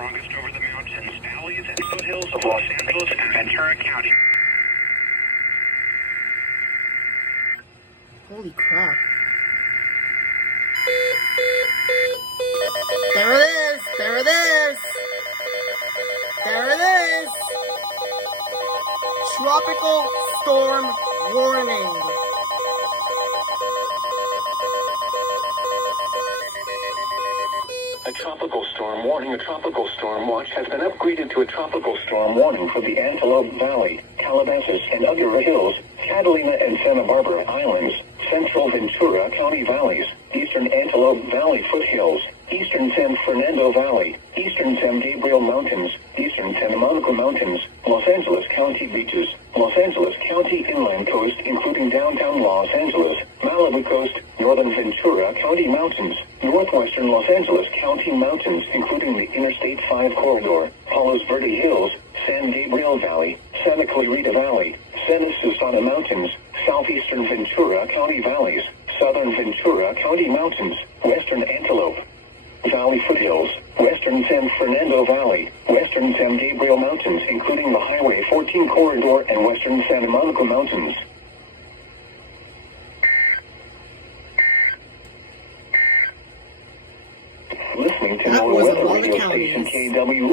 strongest over the mountains, valleys, and foothills of Los Angeles and Ventura County. Holy crap. There it is! There it is! There it is! Tropical storm warning. A tropical storm warning, a tropical storm watch has been upgraded to a tropical storm warning for the Antelope Valley, Calabasas and Aguirre Hills, Catalina and Santa Barbara Islands, central Ventura County valleys, eastern Antelope Valley foothills, eastern San Fernando Valley, eastern San Gabriel Mountains, eastern Santa Monica Mountains, Los Angeles County beaches, Los Angeles County inland coast including downtown Los Angeles, Malibu coast, northern Ventura County mountains, northwestern Los Angeles County mountains including the Interstate 5 corridor, Palos Verdes Hills, San Gabriel Valley, Santa Clarita Valley, Santa Susana Mountains, southeastern Ventura County valleys, southern Ventura County mountains, western Antelope Valley foothills, western San Fernando Valley, western San Gabriel Mountains including the Highway 14 corridor and western Santa Monica Mountains. Listening to That NOAA was a Weather lot of Radio counties. Station KW